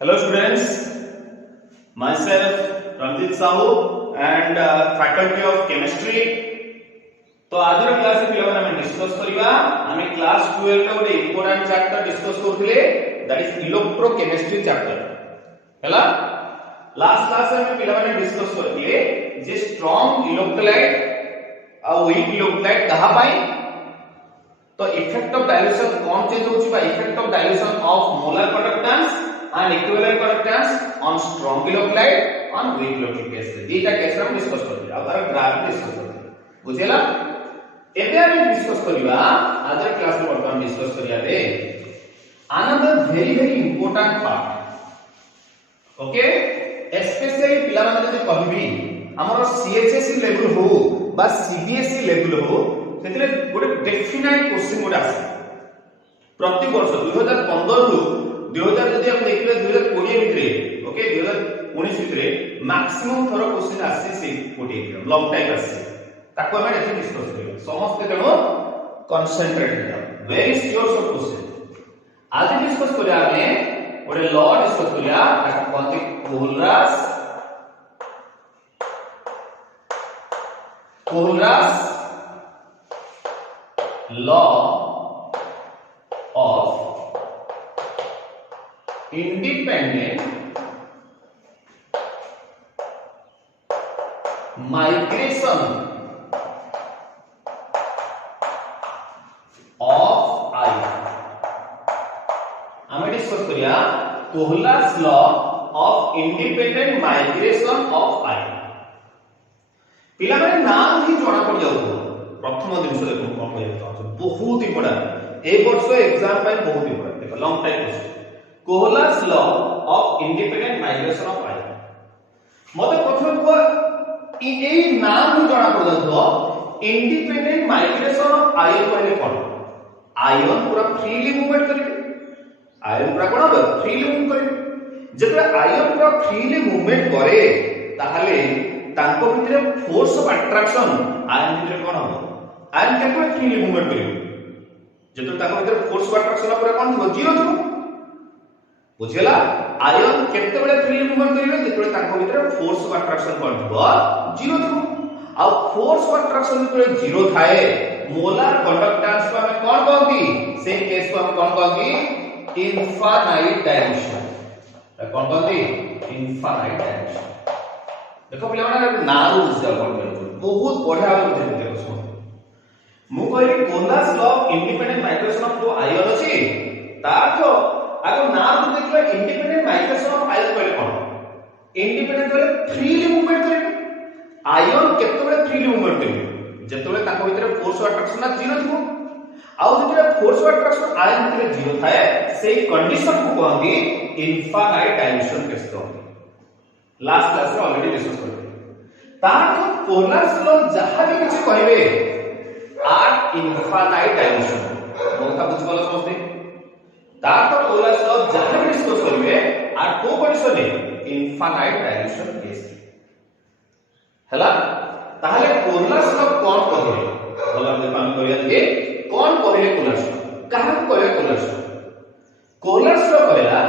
Hello students, myself Ranjit Sahu and faculty of chemistry. तो आज class रे पिला माने डिस्कस करिवा हमें क्लास 12 रे ଗୋଟେ इंपोर्टेंट चैप्टर डिस्कस करथिले दैट इज इलेक्ट्रोकेमिस्ट्री चैप्टर हैला लास्ट क्लास रे हम पिला माने डिस्कस करथिले जे strong electrolyte a weak electrolyte कहा पाई तो इफेक्ट ऑफ डाइल्यूशन कौन चेंज होची बा effect of dilution of molar conductance and equivalent conductance on strong electrolyte on weak electrolyte case दीटा केस हम डिस्कस करथि अब तार ग्राफ डिस्कस करथि बुझेला एबे हम डिस्कस करिवा आज क्लास में वर्तमान डिस्कस करिया रे another very important part okay specially पिला माने जे कहबी हमर सीएचएससी लेवल हो बा सीबीएसई लेवल हो सेतले गोटे डेफिनाइट क्वेश्चन गोटे आसे प्रति वर्ष 2015 रु 2000 जदि हम देखले 2020 भितरे ओके 2019 भितरे मैक्सिमम थरो क्वेश्चन आसी से कोटी लॉन्ग टाइम आसी ताको हम एथि डिस्कस करियो समस्त जनो कंसंट्रेट करियो वेरी सियोर सब क्वेश्चन आज डिस्कस करिया हमें ओडे लॉ डिस्कस करिया ताको कोनते Kohlrausch law of independent migration of ion हमें डिस्कस करिया Kohlrausch law of independent migration of ion पिला माने नाम ही जणा पड़ जाउ प्रथम दिन से देखो कोन कहै बहुत इंपोर्टेंट ए वर्ष एग्जाम पाई बहुत इंपोर्टेंट देखो long time question Kohlrausch law of independent migration of ion मते प्रथम को ए नाम ही जणा पड़ जाउ इंडिपेंडेंट माइग्रेशन ऑफ आयन कहले कोन आयन पूरा फ्रीली मूवमेंट करिवे आयन पूरा कोन हो फ्रीली मूव करिवे जेते आयन पूरा फ्रीली मूवमेंट करे ताहाले तांको भितरे फोर्स ऑफ अट्रैक्शन आयन भितरे कोन हो आयन केते फ्रीली मूवमेंट करिवे जेतो ताको भीतर फोर्स ऑफ अट्रैक्शन पूरा कोन थो जीरो थो बुझेला आयन केते बेले फ्री मूवमेंट करिवे जेतो ताको भीतर फोर्स ऑफ अट्रैक्शन कोन थो जीरो थो आ फोर्स ऑफ अट्रैक्शन जेतो जीरो थाए मोलर कंडक्टेंस को हमें कोन कहती सेम केस को हम कोन कहती इनफाइनाइट डायमेंशन कोन कहती इनफाइनाइट डायमेंशन देखो पिला माने ना रूल्स जा बहुत बढ़िया होते देखो मु कहली Kohlrausch law of independent migration of जो आयन अछि ताको आगो नाम तो देखला इंडिपेंडेंट माइग्रेशन ऑफ आयन कहले कोन इंडिपेंडेंट कहले फ्रीली मूवमेंट करे आयन केतबेले फ्रीली मूवमेंट करे जेतबेले ताको भीतर फोर्स ऑफ अट्रैक्शन जीरो थो आ जेतबेले फोर्स ऑफ अट्रैक्शन आयन भीतर जीरो थाए सेही कंडीशन को कहंदी इनफाइनाइट डायमेंशन केस कहंदी लास्ट क्लास रे ऑलरेडी डिस्कस करते ताको कोहलरास लॉ जहां भी किछ कहबे आर इनफाइनाइट डायमेंशन मोका बुझबल समझते ताको कोहलरास लॉ जहां भी डिस्कस करिवे आर को कंडीशन इनफाइनाइट डायमेंशन केस हला ताहले कोहलरास लॉ कोन कहले बोला हम काम करिया जे कोन कहले कोहलरास लॉ काहा कहले कोहलरास लॉ कहला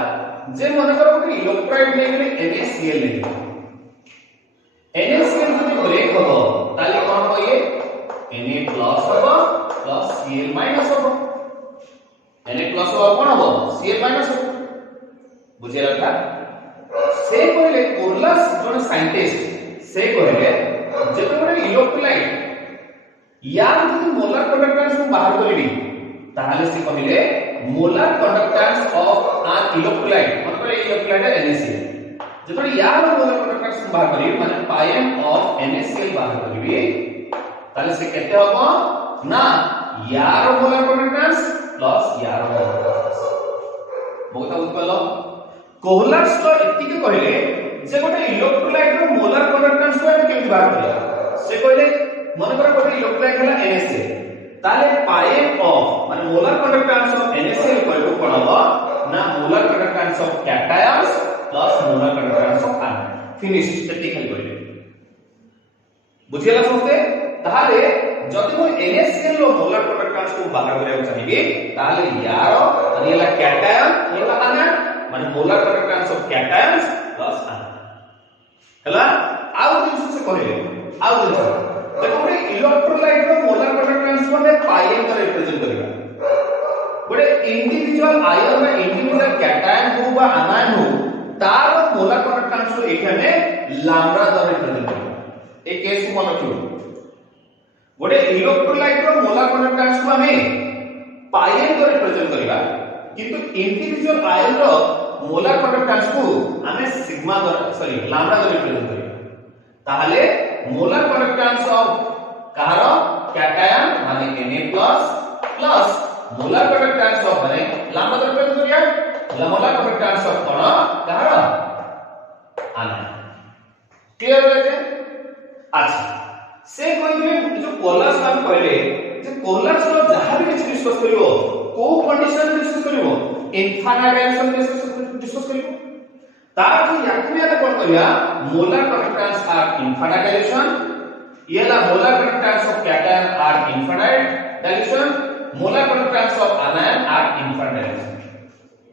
जे मन कर ଗୋଟେ इलेक्ट्रोलाइट नेले NaCl ले NaCl যদি ब्रेक हो ताले कोन होए Na प्लस हो प्लस Cl माइनस हो Na प्लस हो कोन हो Cl माइनस हो बुझे रखा से कहले कोहलरास जोन साइंटिस्ट से कहले जेते बडे इलेक्ट्रोलाइट यार যদি मोलर कंडक्टेंस को बाहर करबी ताहाले से कहले molar conductance of an electrolyte मतलब इलेक्ट्रोलाइट NaCl जेते यार मोलर कंडक्टेंस को बाहर करबी माने पायन ऑफ NaCl बाहर करबी ताले से केते होबो ना यार मोलर कंडक्टेंस प्लस यार मोलर कंडक्टेंस बहुत बुझलो कोहलरास लॉ एतिके कहले जे गोटे इलेक्ट्रोलाइट रो मोलर कंडक्टेंस को हम केमि बाहर करिया से कहले मन कर गोटे इलेक्ट्रोलाइट हला NaCl ताले पायन ऑफ माने मोलर कंडक्टेंस ऑफ NaCl को कोन होबो ना molar conductance of cations plus molar conductance of ion finish एतिके कहले बुझियला समझते ताहाले जदि मो NaCl रो मोलर कंडक्टेंस को बाहर करिया चाहिए ताहाले यार अनिला कैटायन एला आयन माने molar conductance of cations plus ion हला आउ दिन से कहले आउ दिन देखो बड़े इलेक्ट्रोलाइट रो मोलर कंडक्टेंस को हमें पाई का रिप्रेजेंट करबा बड़े इंडिविजुअल आयन में इंडिविजुअल कैटायन हो बा आनायन हो तार मोलर कंडक्टेंस को एखाने लैम्डा द्वारा रिप्रेजेंट करबा ए केस को मन रखियो बड़े इलेक्ट्रोलाइट रो मोलर कंडक्टेंस को हमें पाई द्वारा रिप्रेजेंट करबा किंतु इंडिविजुअल आयन रो मोलर कंडक्टेंस को हमें सिग्मा द्वारा सॉरी लैम्डा द्वारा रिप्रेजेंट करबा ताहले मोलर कंडक्टेंस ऑफ कहारो कैटायन माने Na plus molar conductance of माने लैम्डा द्वारा रिप्रेजेंट करिया मोलर कंडक्टेंस ऑफ कोन कहारो आना क्लियर हो जाए अच्छा से कोइ जो कोलर्स हम कहले जे कोलर्स रो जहां भी किछ डिस्कस करियो को कंडीशन डिस्कस करियो इनफाइनाइट डायमेंशन डिस्कस करियो तार जो याक्रिया कोन करिया मोलर कंडक्टेंस आर इनफाइनाइट डायलेशन येला मोलर कंडक्टेंस ऑफ कैटायन आर infinite dilution molar conductance of anion आर infinite dilution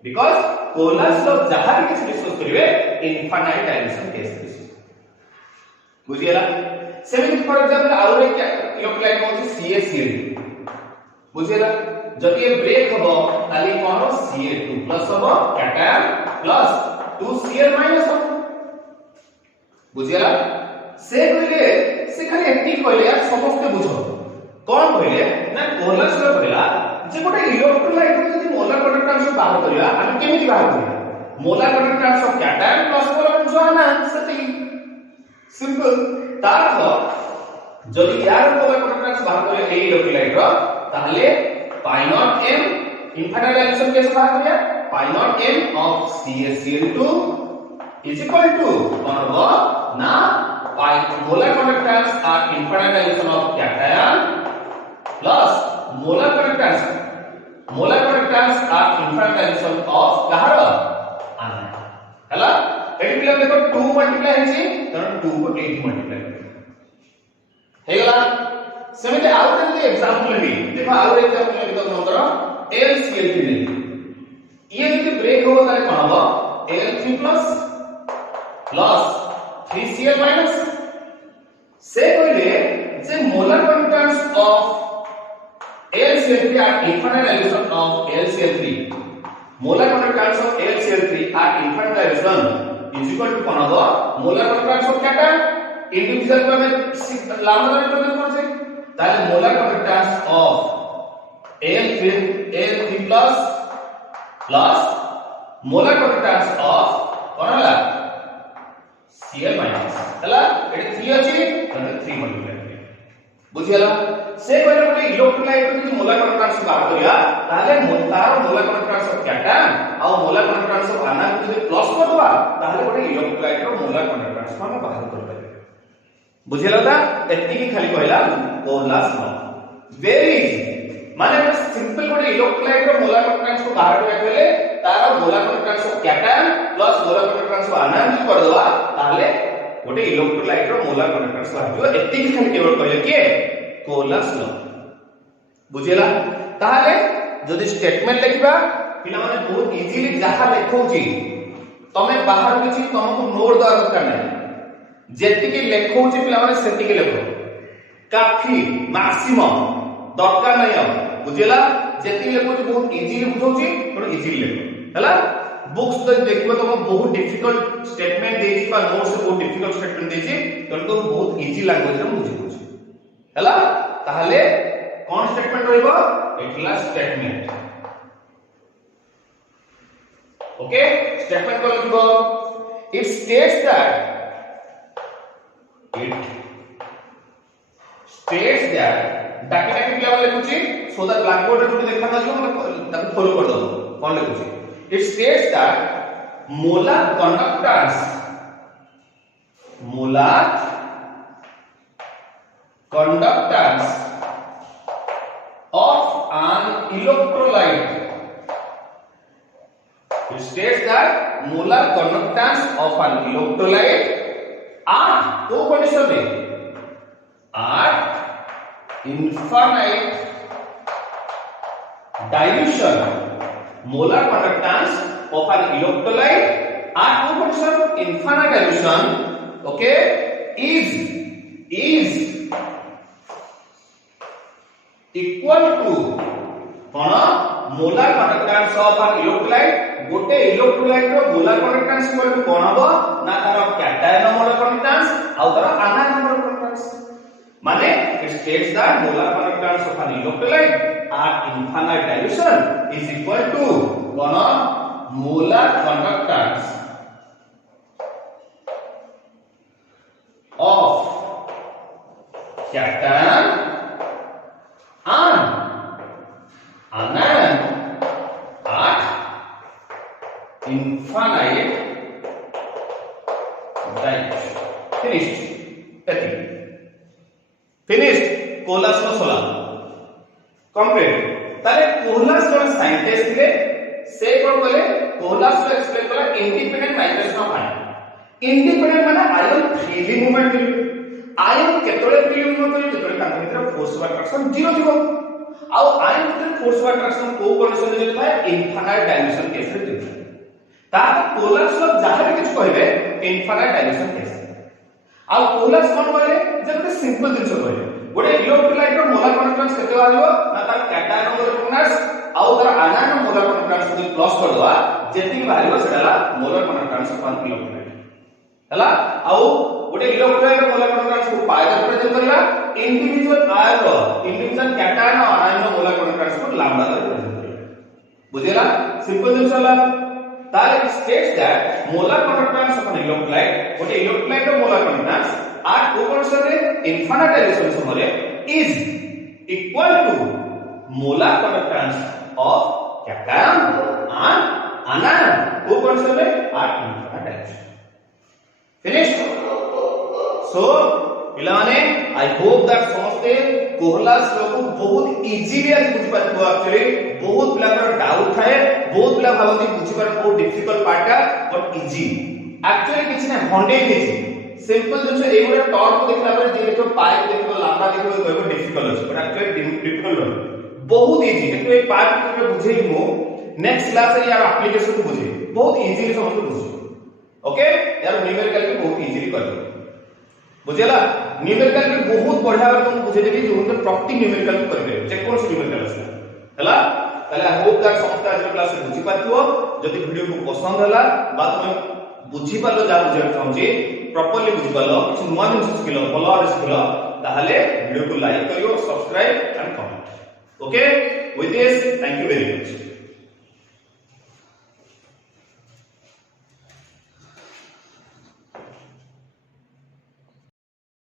because Kohlrausch law जहां भी किछ डिस्कस करिवे इनफाइनाइट डायलेशन केस बुझियला सेमिति फॉर एग्जांपल आउर एक इलेक्ट्रोलाइट होची CaCl बुझियला जब ये ब्रेक हबो ताली कोन Ca2 प्लस हबो कैटायन प्लस 2Cl माइनस हबो बुझियला से कहले से खाली एटी कहले यार समस्त बुझो कोन कहले ना कोलर्स रो कहला जे गोटे इलेक्ट्रोलाइट रो जदी मोलर कंडक्टेंस बाहर करिया हम केमिति बाहर करिया molar conductance of cation plus molar जोना सती सिंपल तार जदी यार मोलर कंडक्टेंस बाहर करिया ए इलेक्ट्रोलाइट रो ताहले पाई नॉट m इनफाइनाइट डायलेशन कैसे बाहर करिया पाई naught m of CaCl2 is equal to कौन होगा ना पाई मोलर कंडक्टेंस आर infinite dilution of cation plus molar conductance आर इनफाइनाइट डायलेशन ऑफ कहारो आयन हला एटी पिला देखो 2 मल्टीप्लाई हेछि तरण 2 को 8 मल्टीप्लाई हे गला सेमिति आउट इन द एग्जांपल भी देखो आउट एग्जांपल में तो नंबर LCl3 ले ये यदि ब्रेक हो ताले कोन हो Al3 प्लस 3Cl माइनस से कहले जे मोलर कंडक्टेंस ऑफ LCl3 आर infinite dilution of LCl3 molar conductance of LCl3 आर infinite dilution is equal to कोन हो molar conductance of cation individual को में लैम्डा रिप्रेजेंट कर छै ताले molar conductance of Al3 plus molar conductance of कोन होला Cl माइनस हला एटी 3 अछि तने 3 मल्टीप्लाई करिया बुझियला से कहले कोइ इलेक्ट्रोलाइट जदी मोलर कंडक्टेंस बाहर करिया ताले तार मोलर कंडक्टेंस ऑफ कैटायन आ मोलर कंडक्टेंस ऑफ आयन जदी प्लस करबा ताले कोइ इलेक्ट्रोलाइट रो मोलर कंडक्टेंस को हम बाहर कर पाबे बुझियला ता एत्ती की खाली कहला कोहलास लॉ वेरी इजी माने सिंपल कोइ इलेक्ट्रोलाइट रो मोलर कंडक्टेंस को बाहर करिया कहले तार molar conductance of cation plus molar conductance of ion कर दवा ताले गोटे इलेक्ट्रोलाइट रो मोलर कंडक्टेंस बाहर एत्ती की खाली केवल कहले के कोहलास लॉ बुझियला ताले जदी स्टेटमेंट लिखबा पिला माने बहुत इजीली जहा लेखौची तमे बाहर किछि तुमको नोट दर दरकार नै जेति के लेखौची पिला माने सेति के लेखो काफी मैक्सिमम दरकार नै अब बुझियला जेति लेखौची बहुत इजीली बुझौची तो इजीली लेखो हला बुक्स तो देखबो तुम बहुत डिफिकल्ट स्टेटमेंट देछि बा नोट से बहुत डिफिकल्ट स्टेटमेंट देछि तो बहुत इजी लैंग्वेज रे बुझि बुझि हला ताहले कोन स्टेटमेंट रहइबो एकला स्टेटमेंट ओके स्टेटमेंट को लिखबो इट स्टेट्स दैट डाकी डाकी पिला लिखुची सो दैट ब्लैक बोर्ड रे जो देखा जायो हम ताको फॉलो कर दो कोन लिखुची it states that molar conductance of an electrolyte. It states that molar conductance of an electrolyte at two condition में at infinite dilution molar conductance of an electrolyte at two condition infinite dilution, okay, is equal to कौन molar conductance of an electrolyte गोटे electrolyte रो molar conductance equal to कौन हबो ना तार cation molar conductance आ तार आनायन मोलार कंडक्टेंस माने it states that molar conductance of an electrolyte at infinite dilution is equal to कौन molar conductance of cation and anion at infinite dilution. Finished. Finished. Kohlrausch नो सोला complete ताले Kohlrausch जन scientist थे से कोन कहले कोहलस को एक्सप्लेन कला independent migration of ion independent माने आयन फ्रीली मूवमेंट करी आयन केतळे फ्रीली मूवमेंट करी जेतळे तांका भितर force of attraction zero zero आ आयन भितर फोर्स ऑफ अट्रैक्शन को कंडीशन रे थाए इनफाइनाइट डायमेंशन केस रे दिबे ता कोहलस लो जहां भी किछ कहबे इनफाइनाइट डायमेंशन केस आ कोहलस कोन कहले जब सिंपल जिंस कहले गोटे इलेक्ट्रोलाइट रो मोलार कंडक्टेंस केते आलियो ना तार कैटायन मोलार कंडक्टेंस आ तार आनायन मोलार कंडक्टेंस को प्लस कर दवा जेति बाहरियो सेला molar conductance of an electrolyte हला आ गोटे इलेक्ट्रोलाइट रो मोलार कंडक्टेंस को पाई रिप्रेजेंट करला इंडिविजुअल आयन रो इंडिविजुअल कैटायन और आनायन रो मोलार कंडक्टेंस को लैम्डा रिप्रेजेंट करला बुझेला सिंपल जिंस हला ताले states that molar conductance of an electrolyte गोटे इलेक्ट्रोलाइट रो molar conductance at two condition infinite dilution समरे is equal to molar conductance of cation and anion two condition at infinite dilution. Finished. So पिलाने I hope that समझते कोहलस लो को बहुत easily आज बुझ पातो एक्चुअली बहुत पिला डाउट थाए बहुत पिला भाबती बुझी पार बहुत डिफिकल्ट पार्ट है बट इजी एक्चुअली किछ ना हंडे इजी सिंपल जिंस एगुडा टॉर्क को देखला पर जे देखो पाई को देखो लंबा देखो कहबो डिफिकल्ट अछि बट एक्चुअली डिफिकल्ट न बहुत इजी देखो ए पार्ट को बुझेली मो नेक्स्ट क्लास रे यार एप्लीकेशन को बुझे बहुत इजीली समझ बुझो ओके यार न्यूमेरिकल भी बहुत इजीली कर दो बुझेला न्यूमेरिकल भी बहुत बढ़िया तुम बुझे देबी जो तो प्रॉपर्टी न्यूमेरिकल कर दे जे कोन से न्यूमेरिकल अछि हला ताले आई होप दैट समस्त आज क्लास से बुझी पाथियो जदि वीडियो को पसंद हला बा तुम बुझी पालो जा बुझे चाहूची प्रॉपर्ली बुझी पालो किछ नुवा जिंस स्किल फॉलो स्किल ताहले वीडियो को लाइक करियो subscribe and comment okay with this thank you very much.